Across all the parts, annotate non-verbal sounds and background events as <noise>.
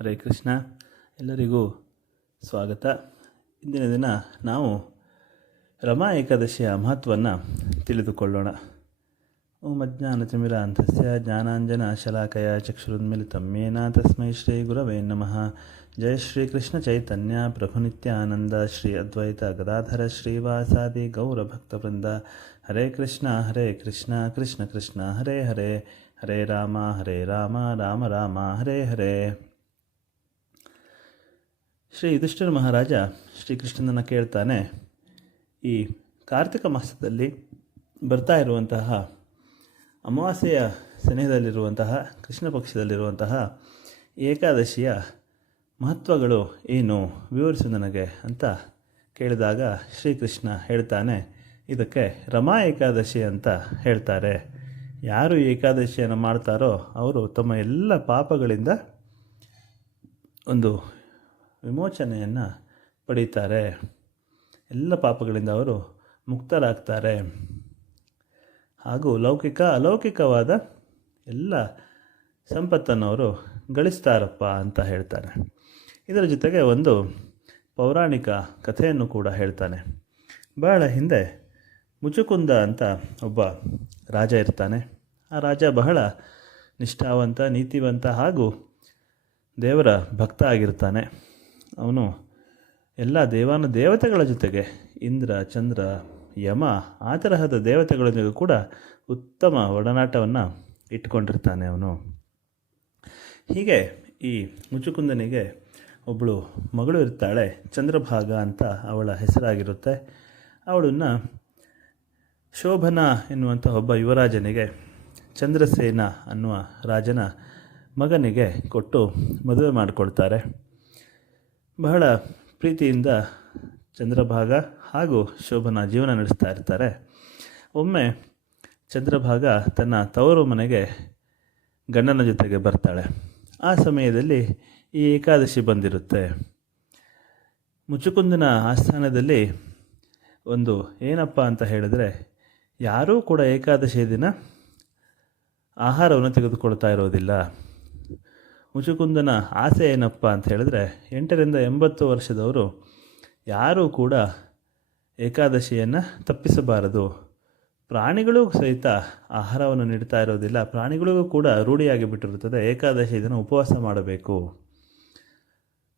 ಹರೇ ಕೃಷ್ಣ. ಎಲ್ಲರಿಗೂ ಸ್ವಾಗತ. ಇಂದಿನ ದಿನ ನಾವು ರಮಾ ಏಕಾದಶಿಯ ಮಹತ್ವವನ್ನು ತಿಳಿದುಕೊಳ್ಳೋಣ. ಓಂ ಅಜ್ಞಾನತಿಮಿರ ಅಂತಸ್ಯ ಜ್ಞಾನಾಂಜನ ಶಲಾಕಯ ಚಕ್ಷುರುನ್ಮಿಲಿತಂ ಮೇನ ತಸ್ಮೈ ಶ್ರೀ ಗುರವೇ ನಮಃ. ಜಯ ಶ್ರೀ ಕೃಷ್ಣ ಚೈತನ್ಯ ಪ್ರಭು ನಿತ್ಯಾನಂದ ಶ್ರೀ ಅದ್ವೈತ ಗದಾಧರ ಶ್ರೀವಾಸಾದಿ ಗೌರಭಕ್ತವೃಂದ ಹರೇ ಕೃಷ್ಣ ಹರೇ ಕೃಷ್ಣ ಕೃಷ್ಣ ಕೃಷ್ಣ, ಹರೇ ಹರೇ. ಹರೇ ರಾಮ ಹರೇ ರಾಮ ರಾಮ ರಾಮ, ಹರೇ ಹರೇ. ಶ್ರೀ ಯುಧಿಷ್ಠಿರ ಮಹಾರಾಜ ಶ್ರೀಕೃಷ್ಣನನ್ನು ಕೇಳ್ತಾನೆ, ಈ ಕಾರ್ತಿಕ ಮಾಸದಲ್ಲಿ ಬರ್ತಾ ಇರುವಂತಹ ಅಮಾವಾಸ್ಯೆಯ ಸನಿಹದಲ್ಲಿರುವಂತಹ ಕೃಷ್ಣ ಪಕ್ಷದಲ್ಲಿರುವಂತಹ ಏಕಾದಶಿಯ ಮಹತ್ವಗಳು ಏನು ವಿವರಿಸು ನನಗೆ ಅಂತ ಕೇಳಿದಾಗ ಶ್ರೀಕೃಷ್ಣ ಹೇಳ್ತಾನೆ, ಇದಕ್ಕೆ ರಮಾ ಏಕಾದಶಿ ಅಂತ ಹೇಳ್ತಾರೆ. ಯಾರು ಏಕಾದಶಿಯನ್ನು ಮಾಡ್ತಾರೋ ಅವರು ತಮ್ಮ ಎಲ್ಲ ಪಾಪಗಳಿಂದ ಒಂದು ವಿಮೋಚನೆಯನ್ನು ಪಡೀತಾರೆ. ಎಲ್ಲ ಪಾಪಗಳಿಂದ ಅವರು ಮುಕ್ತರಾಗ್ತಾರೆ. ಹಾಗೂ ಲೌಕಿಕ, ಅಲೌಕಿಕವಾದ ಎಲ್ಲ ಸಂಪತ್ತನ್ನು ಅವರು ಗಳಿಸ್ತಾರಪ್ಪ ಅಂತ ಹೇಳ್ತಾರೆ. ಇದರ ಜೊತೆಗೆ ಒಂದು ಪೌರಾಣಿಕ ಕಥೆಯನ್ನು ಕೂಡ ಹೇಳ್ತಾನೆ. ಬಹಳ ಹಿಂದೆ ಮುಚುಕುಂದ ಅಂತ ಒಬ್ಬ ರಾಜ ಇರ್ತಾನೆ. ಆ ರಾಜ ಬಹಳ ನಿಷ್ಠಾವಂತ, ನೀತಿವಂತ ಹಾಗೂ ದೇವರ ಭಕ್ತ ಆಗಿರ್ತಾನೆ. ಅವನು ಎಲ್ಲ ದೇವಾನು ದೇವತೆಗಳ ಜೊತೆಗೆ ಇಂದ್ರ, ಚಂದ್ರ, ಯಮ ಆ ತರಹದ ದೇವತೆಗಳ ಜೊತೆ ಕೂಡ ಉತ್ತಮ ಒಡನಾಟವನ್ನು ಇಟ್ಕೊಂಡಿರ್ತಾನೆ ಅವನು. ಹೀಗೆ ಈ ಮುಚುಕುಂದನಿಗೆ ಒಬ್ಬಳು ಮಗಳು ಇರ್ತಾಳೆ, ಚಂದ್ರಭಾಗ ಅಂತ ಅವಳ ಹೆಸರಾಗಿರುತ್ತೆ. ಅವಳನ್ನು ಶೋಭನ ಎನ್ನುವಂಥ ಒಬ್ಬ ಯುವರಾಜನಿಗೆ, ಚಂದ್ರಸೇನ ಅನ್ನುವ ರಾಜನ ಮಗನಿಗೆ ಕೊಟ್ಟು ಮದುವೆ ಮಾಡಿಕೊಳ್ತಾರೆ. ಬಹಳ ಪ್ರೀತಿಯಿಂದ ಚಂದ್ರಭಾಗ ಹಾಗೂ ಶೋಭನ ಜೀವನ ನಡೆಸ್ತಾ ಇರ್ತಾರೆ. ಒಮ್ಮೆ ಚಂದ್ರಭಾಗ ತನ್ನ ತವರು ಮನೆಗೆ ಗಂಡನ ಜೊತೆಗೆ ಬರ್ತಾಳೆ. ಆ ಸಮಯದಲ್ಲಿ ಈ ಏಕಾದಶಿ ಬಂದಿರುತ್ತೆ. ಮುಚುಕುಂದನ ಆಸ್ಥಾನದಲ್ಲಿ ಒಂದು ಏನಪ್ಪ ಅಂತ ಹೇಳಿದ್ರೆ, ಯಾರೂ ಕೂಡ ಏಕಾದಶಿಯ ದಿನ ಆಹಾರವನ್ನು ತೆಗೆದುಕೊಳ್ತಾ ಇರೋದಿಲ್ಲ. ಮುಚುಕುಂದನ ಆಸೆ ಏನಪ್ಪ ಅಂತ ಹೇಳಿದ್ರೆ, ಎಂಟರಿಂದ ಎಂಬತ್ತು ವರ್ಷದವರು ಯಾರೂ ಕೂಡ ಏಕಾದಶಿಯನ್ನು ತಪ್ಪಿಸಬಾರದು. ಪ್ರಾಣಿಗಳೂ ಸಹಿತ ಆಹಾರವನ್ನು ನೀಡ್ತಾ ಇರೋದಿಲ್ಲ. ಪ್ರಾಣಿಗಳಿಗೂ ಕೂಡ ರೂಢಿಯಾಗಿ ಬಿಟ್ಟಿರುತ್ತದೆ. ಏಕಾದಶಿ ದಿನ ಉಪವಾಸ ಮಾಡಬೇಕು.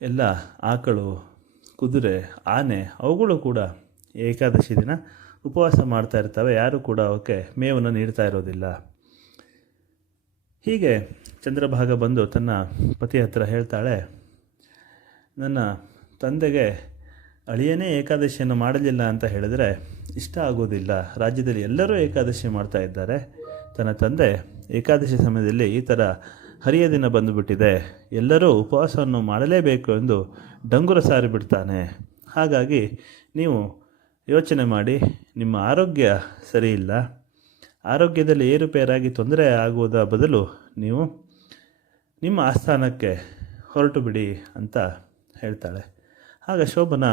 ಎಲ್ಲ ಆಕಳು, ಕುದುರೆ, ಆನೆ, ಅವುಗಳು ಕೂಡ ಏಕಾದಶಿ ದಿನ ಉಪವಾಸ ಮಾಡ್ತಾ ಇರ್ತವೆ. ಯಾರೂ ಕೂಡ ಅವಕ್ಕೆ ಮೇವನ್ನು ನೀಡ್ತಾ ಇರೋದಿಲ್ಲ. ಹೀಗೆ ಚಂದ್ರಭಾಗ ಬಂದು ತನ್ನ ಪತಿ ಹತ್ರ ಹೇಳ್ತಾಳೆ, ನನ್ನ ತಂದೆಗೆ ಅಳಿಯನೇ ಏಕಾದಶಿಯನ್ನು ಮಾಡಲಿಲ್ಲ ಅಂತ ಹೇಳಿದರೆ ಇಷ್ಟ ಆಗೋದಿಲ್ಲ. ರಾಜ್ಯದಲ್ಲಿ ಎಲ್ಲರೂ ಏಕಾದಶಿ ಮಾಡ್ತಾ ಇದ್ದಾರೆ. ತನ್ನ ತಂದೆ ಏಕಾದಶಿ ಸಮಯದಲ್ಲಿ ಈ ಥರ ಹರಿಯ ದಿನ ಬಂದುಬಿಟ್ಟಿದೆ. ಎಲ್ಲರೂ ಉಪವಾಸವನ್ನು ಮಾಡಲೇಬೇಕು ಎಂದು ಡಂಗುರ ಸಾರಿ ಬಿಡ್ತಾನೆ ಹಾಗಾಗಿ ನೀವು ಯೋಚನೆ ಮಾಡಿ, ನಿಮ್ಮ ಆರೋಗ್ಯ ಸರಿಯಿಲ್ಲ. ಆರೋಗ್ಯದಲ್ಲಿ ಏರುಪೇರಾಗಿ ತೊಂದರೆ ಆಗುವುದ ಬದಲು ನೀವು ನಿಮ್ಮ ಆಸ್ಥಾನಕ್ಕೆ ಹೊರಟು ಬಿಡಿ ಅಂತ ಹೇಳ್ತಾಳೆ. ಆಗ ಶೋಭನ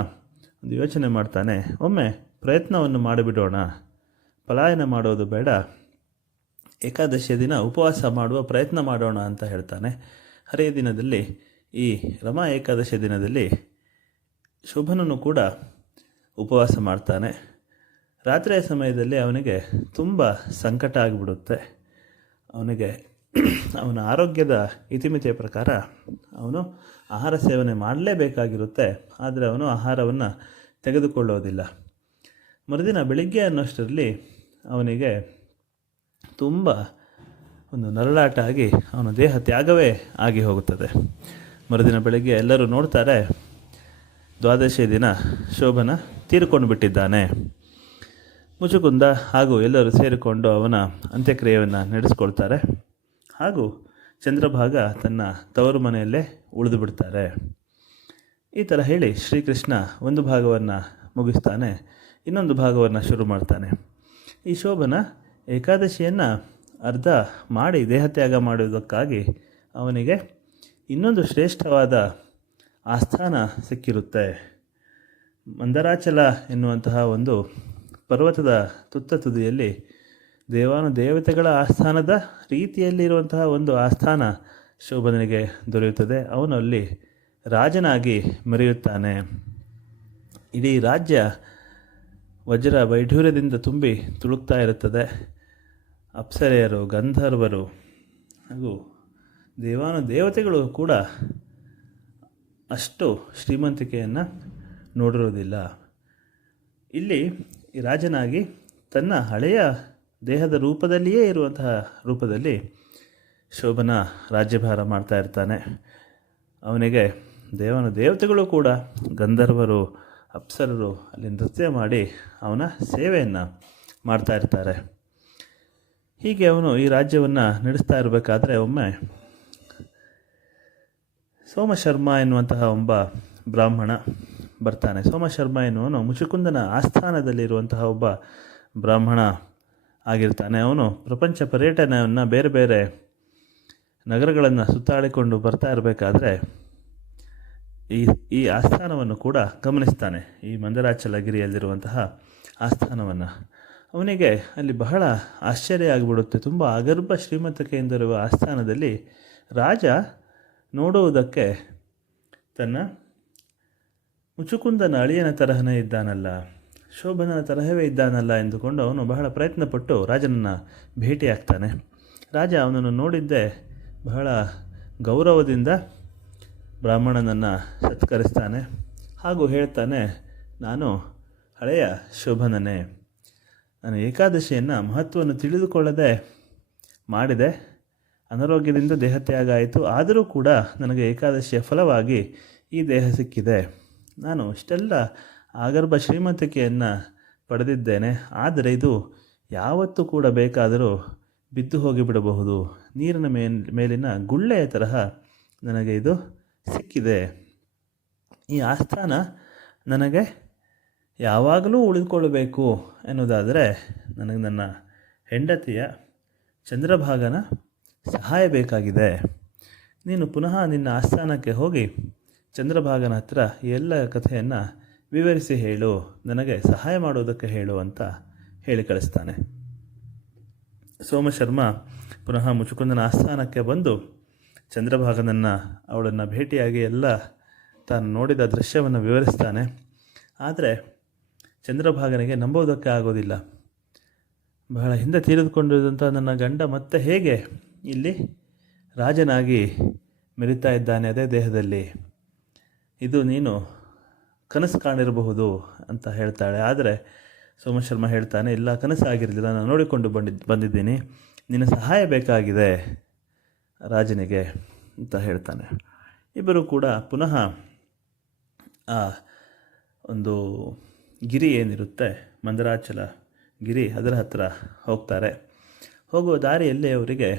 ಒಂದು ಯೋಚನೆ ಮಾಡ್ತಾನೆ, ಒಮ್ಮೆ ಪ್ರಯತ್ನವನ್ನು ಮಾಡಿಬಿಡೋಣ. ಪಲಾಯನ ಮಾಡೋದು ಬೇಡ. ಏಕಾದಶಿಯ ದಿನ ಉಪವಾಸ ಮಾಡುವ ಪ್ರಯತ್ನ ಮಾಡೋಣ ಅಂತ ಹೇಳ್ತಾನೆ. ಹರೆಯ ದಿನದಲ್ಲಿ, ಈ ರಮಾ ಏಕಾದಶಿ ದಿನದಲ್ಲಿ ಶೋಭನನು ಕೂಡ ಉಪವಾಸ ಮಾಡ್ತಾನೆ. ರಾತ್ರಿಯ ಸಮಯದಲ್ಲಿ ಅವನಿಗೆ ತುಂಬ ಸಂಕಟ ಆಗಿಬಿಡುತ್ತೆ. ಅವನಿಗೆ <clears throat> ಅವನ ಆರೋಗ್ಯದ ಇತಿಮಿತಿಯ ಪ್ರಕಾರ ಅವನು ಆಹಾರ ಸೇವನೆ ಮಾಡಲೇಬೇಕಾಗಿರುತ್ತೆ, ಆದರೆ ಅವನು ಆಹಾರವನ್ನು ತೆಗೆದುಕೊಳ್ಳೋದಿಲ್ಲ. ಮರುದಿನ ಬೆಳಿಗ್ಗೆ ಅನ್ನೋಷ್ಟರಲ್ಲಿ ಅವನಿಗೆ ತುಂಬ ಒಂದು ನರಳಾಟ ಆಗಿ ಅವನ ದೇಹ ತ್ಯಾಗವೇ ಆಗಿ ಹೋಗುತ್ತದೆ. ಮರುದಿನ ಬೆಳಗ್ಗೆ ಎಲ್ಲರೂ ನೋಡ್ತಾರೆ, ದ್ವಾದಶಿ ದಿನ ಶೋಭನ ತೀರ್ಕೊಂಡು ಬಿಟ್ಟಿದ್ದಾನೆ. ಮುಚುಕುಂದ ಹಾಗೂ ಎಲ್ಲರೂ ಸೇರಿಕೊಂಡು ಅವನ ಅಂತ್ಯಕ್ರಿಯೆಯನ್ನು ನಡೆಸ್ಕೊಳ್ತಾರೆ. ಹಾಗೂ ಚಂದ್ರಭಾಗ ತನ್ನ ತವರು ಮನೆಯಲ್ಲೇ ಉಳಿದು ಬಿಡ್ತಾರೆ. ಈ ಥರ ಹೇಳಿ ಶ್ರೀಕೃಷ್ಣ ಒಂದು ಭಾಗವನ್ನು ಮುಗಿಸ್ತಾನೆ, ಇನ್ನೊಂದು ಭಾಗವನ್ನು ಶುರು ಮಾಡ್ತಾನೆ. ಈ ಶೋಭನ ಏಕಾದಶಿಯನ್ನು ಅರ್ಧ ಮಾಡಿ ದೇಹತ್ಯಾಗ ಮಾಡುವುದಕ್ಕಾಗಿ ಅವನಿಗೆ ಇನ್ನೊಂದು ಶ್ರೇಷ್ಠವಾದ ಆಸ್ಥಾನ ಸಿಕ್ಕಿರುತ್ತೆ. ಮಂದರಾಚಲ ಎನ್ನುವಂತಹ ಒಂದು ಪರ್ವತದ ತುತ್ತ ತುದಿಯಲ್ಲಿ ದೇವಾನು ದೇವತೆಗಳ ಆಸ್ಥಾನದ ರೀತಿಯಲ್ಲಿರುವಂತಹ ಒಂದು ಆಸ್ಥಾನ ಶೋಭನಿಗೆ ದೊರೆಯುತ್ತದೆ. ಅವನು ಅಲ್ಲಿ ರಾಜನಾಗಿ ಮೆರೆಯುತ್ತಾನೆ. ಇಡೀ ರಾಜ್ಯ ವಜ್ರ ವೈಢೂರ್ಯದಿಂದ ತುಂಬಿ ತುಳುಕ್ತಾ ಇರುತ್ತದೆ. ಅಪ್ಸರೆಯರು, ಗಂಧರ್ವರು ಹಾಗೂ ದೇವಾನು ದೇವತೆಗಳು ಕೂಡ ಅಷ್ಟು ಶ್ರೀಮಂತಿಕೆಯನ್ನು ನೋಡಿರುವುದಿಲ್ಲ. ಇಲ್ಲಿ ರಾಜನಾಗಿ ತನ್ನ ಹಳೆಯ ದೇಹದ ರೂಪದಲ್ಲಿಯೇ ಇರುವಂತಹ ರೂಪದಲ್ಲಿ ಶೋಭನ ರಾಜ್ಯಭಾರ ಮಾಡ್ತಾ ಇರ್ತಾನೆ. ಅವನಿಗೆ ದೇವನ ದೇವತೆಗಳು ಕೂಡ ಗಂಧರ್ವರು, ಅಪ್ಸರರು ಅಲ್ಲಿ ನೃತ್ಯ ಮಾಡಿ ಅವನ ಸೇವೆಯನ್ನು ಮಾಡ್ತಾ ಇರ್ತಾರೆ. ಹೀಗೆ ಅವನು ಈ ರಾಜ್ಯವನ್ನು ನಡೆಸ್ತಾ ಇರಬೇಕಾದ್ರೆ ಒಮ್ಮೆ ಸೋಮಶರ್ಮ ಎನ್ನುವಂತಹ ಒಬ್ಬ ಬ್ರಾಹ್ಮಣ ಬರ್ತಾನೆ. ಸೋಮಶರ್ಮ ಎನ್ನುವನು ಮುಚುಕುಂದನ ಆಸ್ಥಾನದಲ್ಲಿರುವಂತಹ ಒಬ್ಬ ಬ್ರಾಹ್ಮಣ ಆಗಿರ್ತಾನೆ. ಅವನು ಪ್ರಪಂಚ ಪರ್ಯಟನೆಯನ್ನು ಬೇರೆ ಬೇರೆ ನಗರಗಳನ್ನು ಸುತ್ತಾಡಿಕೊಂಡು ಬರ್ತಾ ಇರಬೇಕಾದ್ರೆ ಈ ಈ ಆಸ್ಥಾನವನ್ನು ಕೂಡ ಗಮನಿಸ್ತಾನೆ. ಈ ಮಂದರಾಚಲಗಿರಿಯಲ್ಲಿರುವಂತಹ ಆಸ್ಥಾನವನ್ನು. ಅವನಿಗೆ ಅಲ್ಲಿ ಬಹಳ ಆಶ್ಚರ್ಯ ಆಗಿಬಿಡುತ್ತೆ. ತುಂಬ ಅಗರ್ಭ ಶ್ರೀಮಂತಿಕೆಯಿಂದಿರುವ ಆಸ್ಥಾನದಲ್ಲಿ ರಾಜ ನೋಡುವುದಕ್ಕೆ ತನ್ನ ಮುಚುಕುಂದನ ಅಳಿಯನ ತರಹನೇ ಇದ್ದಾನಲ್ಲ. ಶೋಭನ ತರಹವೇ ಇದ್ದಾನಲ್ಲ ಎಂದುಕೊಂಡು ಅವನು ಬಹಳ ಪ್ರಯತ್ನಪಟ್ಟು ರಾಜನನ್ನು ಭೇಟಿಯಾಗ್ತಾನೆ. ರಾಜ ಅವನನ್ನು ನೋಡಿದ್ದೇ ಬಹಳ ಗೌರವದಿಂದ ಬ್ರಾಹ್ಮಣನನ್ನು ಸತ್ಕರಿಸ್ತಾನೆ. ಹಾಗೂ ಹೇಳ್ತಾನೆ, ನಾನು ಹಳೆಯ ಶೋಭನನೇ. ನಾನು ಏಕಾದಶಿಯನ್ನು ಮಹತ್ವವನ್ನು ತಿಳಿದುಕೊಳ್ಳದೆ ಮಾಡಿದೆ. ಅನಾರೋಗ್ಯದಿಂದ ದೇಹತ್ಯಾಗ ಆಯಿತು. ಆದರೂ ಕೂಡ ನನಗೆ ಏಕಾದಶಿಯ ಫಲವಾಗಿ ಈ ದೇಹ ಸಿಕ್ಕಿದೆ. ನಾನು ಇಷ್ಟೆಲ್ಲ ಆಗರ್ಭ ಶ್ರೀಮಂತಿಕೆಯನ್ನು ಪಡೆದಿದ್ದೇನೆ. ಆದರೆ ಇದು ಯಾವತ್ತೂ ಕೂಡ ಬೇಕಾದರೂ ಬಿದ್ದು ಹೋಗಿಬಿಡಬಹುದು ನೀರಿನ ಮೇಲ್, ಮೇಲಿನ ಗುಳ್ಳೆಯ ತರಹ ನನಗೆ ಇದು ಸಿಕ್ಕಿದೆ. ಈ ಆಸ್ಥಾನ ನನಗೆ ಯಾವಾಗಲೂ ಉಳಿದುಕೊಳ್ಳಬೇಕು ಎನ್ನುವುದಾದರೆ ನನಗೆ ನನ್ನ ಹೆಂಡತಿಯ ಚಂದ್ರಭಾಗನ ಸಹಾಯ ಬೇಕಾಗಿದೆ. ನೀನು ಪುನಃ ನಿನ್ನ ಆಸ್ಥಾನಕ್ಕೆ ಹೋಗಿ ಚಂದ್ರಭಾಗನ ಹತ್ರ ಎಲ್ಲ ಕಥೆಯನ್ನು ವಿವರಿಸಿ ಹೇಳು, ನನಗೆ ಸಹಾಯ ಮಾಡೋದಕ್ಕೆ ಹೇಳು ಅಂತ ಹೇಳಿ ಕಳಿಸ್ತಾನೆ. ಸೋಮಶರ್ಮ ಪುನಃ ಮುಚುಕುಂದನ ಆಸ್ಥಾನಕ್ಕೆ ಬಂದು ಚಂದ್ರಭಾಗನನ್ನು, ಅವಳನ್ನು ಭೇಟಿಯಾಗಿ ಎಲ್ಲ ತಾನು ನೋಡಿದ ದೃಶ್ಯವನ್ನು ವಿವರಿಸ್ತಾನೆ. ಆದರೆ ಚಂದ್ರಭಾಗನಿಗೆ ನಂಬೋದಕ್ಕೆ ಆಗೋದಿಲ್ಲ. ಬಹಳ ಹಿಂದೆ ತೀರಿದುಕೊಂಡಿರುವಂಥ ನನ್ನ ಗಂಡ ಮತ್ತೆ ಹೇಗೆ ಇಲ್ಲಿ ರಾಜನಾಗಿ ಮೆರಿತಾ ಇದ್ದಾನೆ ಅದೇ ದೇಹದಲ್ಲಿ. ಇದು ನೀನು ಕನಸು ಕಾಣಿರಬಹುದು ಅಂತ ಹೇಳ್ತಾಳೆ. ಆದರೆ ಸೋಮಶರ್ಮ ಹೇಳ್ತಾನೆ, ಇಲ್ಲ ಕನಸಾಗಿರಲಿಲ್ಲ ನಾನು ನೋಡಿಕೊಂಡು ಬಂದಿದ್ದು ಬಂದಿದ್ದೀನಿ. ನಿನ್ನ ಸಹಾಯ ಬೇಕಾಗಿದೆ ರಾಜನಿಗೆ ಅಂತ ಹೇಳ್ತಾನೆ. ಇಬ್ಬರು ಕೂಡ ಪುನಃ ಆ ಒಂದು ಗಿರಿ ಏನಿರುತ್ತೆ, ಮಂದರಾಚಲ ಗಿರಿ ಅದರ ಹತ್ರ ಹೋಗ್ತಾರೆ. ಹೋಗುವ ದಾರಿಯಲ್ಲಿ ಅವರಿಗೆ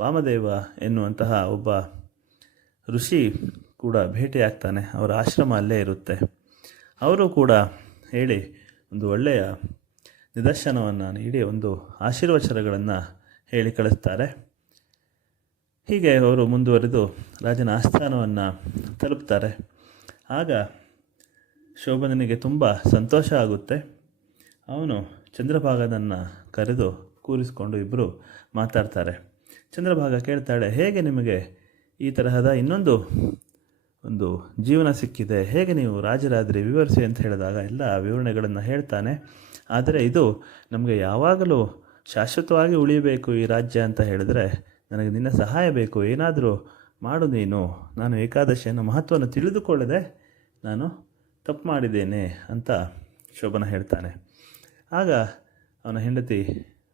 ವಾಮದೇವ ಎನ್ನುವಂತಹ ಒಬ್ಬ ಋಷಿ ಕೂಡ ಭೇಟಿಯಾಗ್ತಾನೆ. ಅವರ ಆಶ್ರಮ ಅಲ್ಲೇ ಇರುತ್ತೆ. ಅವರು ಕೂಡ ಹೇಳಿ ಒಂದು ಒಳ್ಳೆಯ ನಿದರ್ಶನವನ್ನು ನೀಡಿ, ಒಂದು ಆಶೀರ್ವಚನಗಳನ್ನು ಹೇಳಿ ಕಳಿಸ್ತಾರೆ. ಹೀಗೆ ಅವರು ಮುಂದುವರೆದು ರಾಜನ ಆಸ್ಥಾನವನ್ನು ತಲುಪ್ತಾರೆ. ಆಗ ಶೋಭನನಿಗೆ ತುಂಬ ಸಂತೋಷ ಆಗುತ್ತೆ. ಅವನು ಚಂದ್ರಭಾಗನನ್ನು ಕರೆದು ಕೂರಿಸಿಕೊಂಡು ಇಬ್ಬರು ಮಾತಾಡ್ತಾರೆ. ಚಂದ್ರಭಾಗ ಕೇಳ್ತಾಳೆ, ಹೇಗೆ ನಿಮಗೆ ಈ ತರಹದ ಇನ್ನೊಂದು ಒಂದು ಜೀವನ ಸಿಕ್ಕಿದೆ. ಹೇಗೆ ನೀವು ರಾಜರಾದರೆ ವಿವರಿಸಿ ಅಂತ ಹೇಳಿದಾಗ ಎಲ್ಲ ವಿವರಣೆಗಳನ್ನು ಹೇಳ್ತಾನೆ. ಆದರೆ ಇದು ನಮಗೆ ಯಾವಾಗಲೂ ಶಾಶ್ವತವಾಗಿ ಉಳಿಯಬೇಕು ಈ ರಾಜ್ಯ ಅಂತ ಹೇಳಿದ್ರೆ ನನಗೆ ನಿನ್ನ ಸಹಾಯ ಬೇಕು. ಏನಾದರೂ ಮಾಡು ನೀನು. ನಾನು ಏಕಾದಶಿಯನ್ನು ಮಹತ್ವವನ್ನು ತಿಳಿದುಕೊಳ್ಳದೆ ನಾನು ತಪ್ಪು ಮಾಡಿದ್ದೇನೆ ಅಂತ ಶೋಭನ ಹೇಳ್ತಾನೆ. ಆಗ ಅವನ ಹೆಂಡತಿ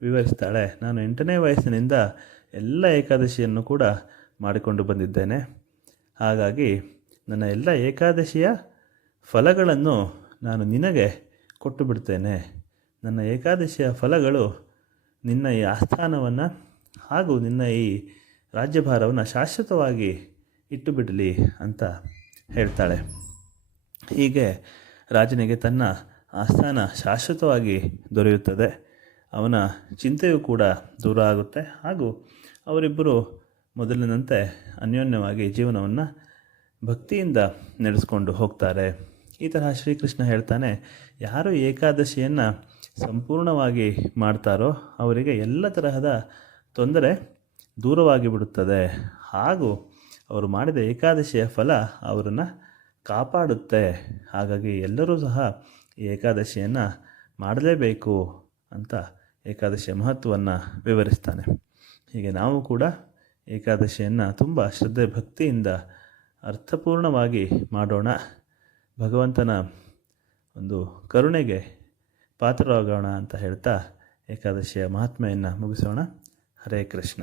ವಿವರಿಸ್ತಾಳೆ, ನಾನು ಎಂಟನೇ ವಯಸ್ಸಿನಿಂದ ಎಲ್ಲ ಏಕಾದಶಿಯನ್ನು ಕೂಡ ಮಾಡಿಕೊಂಡು ಬಂದಿದ್ದೇನೆ. ಹಾಗಾಗಿ ನನ್ನ ಎಲ್ಲ ಏಕಾದಶಿಯ ಫಲಗಳನ್ನು ನಾನು ನಿನಗೆ ಕೊಟ್ಟು ಬಿಡ್ತೇನೆ ನನ್ನ ಏಕಾದಶಿಯ ಫಲಗಳು ನಿನ್ನ ಈ ಆಸ್ಥಾನವನ್ನು ಹಾಗೂ ನಿನ್ನ ಈ ರಾಜ್ಯಭಾರವನ್ನು ಶಾಶ್ವತವಾಗಿ ಇಟ್ಟು ಬಿಡಲಿ ಅಂತ ಹೇಳ್ತಾಳೆ. ಹೀಗೆ ರಾಜನಿಗೆ ತನ್ನ ಆಸ್ಥಾನ ಶಾಶ್ವತವಾಗಿ ದೊರೆಯುತ್ತದೆ. ಅವನ ಚಿಂತೆಯೂ ಕೂಡ ದೂರ ಆಗುತ್ತೆ ಹಾಗೂ ಅವರಿಬ್ಬರು ಮೊದಲಿನಂತೆ ಅನ್ಯೋನ್ಯವಾಗಿ ಜೀವನವನ್ನು ಭಕ್ತಿಯಿಂದ ನಡೆಸ್ಕೊಂಡು ಹೋಗ್ತಾರೆ. ಈ ತರಹ ಶ್ರೀಕೃಷ್ಣ ಹೇಳ್ತಾನೆ, ಯಾರು ಏಕಾದಶಿಯನ್ನು ಸಂಪೂರ್ಣವಾಗಿ ಮಾಡ್ತಾರೋ ಅವರಿಗೆ ಎಲ್ಲ ತರಹದ ತೊಂದರೆ ದೂರವಾಗಿ ಬಿಡುತ್ತದೆ. ಹಾಗೂ ಅವರು ಮಾಡಿದ ಏಕಾದಶಿಯ ಫಲ ಅವರನ್ನು ಕಾಪಾಡುತ್ತೆ. ಹಾಗಾಗಿ ಎಲ್ಲರೂ ಸಹ ಏಕಾದಶಿಯನ್ನು ಮಾಡಲೇಬೇಕು ಅಂತ ಏಕಾದಶಿಯ ಮಹತ್ವವನ್ನು ವಿವರಿಸ್ತಾನೆ. ಹೀಗೆ ನಾವು ಕೂಡ ಏಕಾದಶಿಯನ್ನು ತುಂಬ ಶ್ರದ್ಧೆ, ಭಕ್ತಿಯಿಂದ ಅರ್ಥಪೂರ್ಣವಾಗಿ ಮಾಡೋಣ. ಭಗವಂತನ ಒಂದು ಕರುಣೆಗೆ ಪಾತ್ರರಾಗೋಣ ಅಂತ ಹೇಳ್ತಾ ಏಕಾದಶಿಯ ಮಹಾತ್ಮೆಯನ್ನು ಮುಗಿಸೋಣ. ಹರೇ ಕೃಷ್ಣ.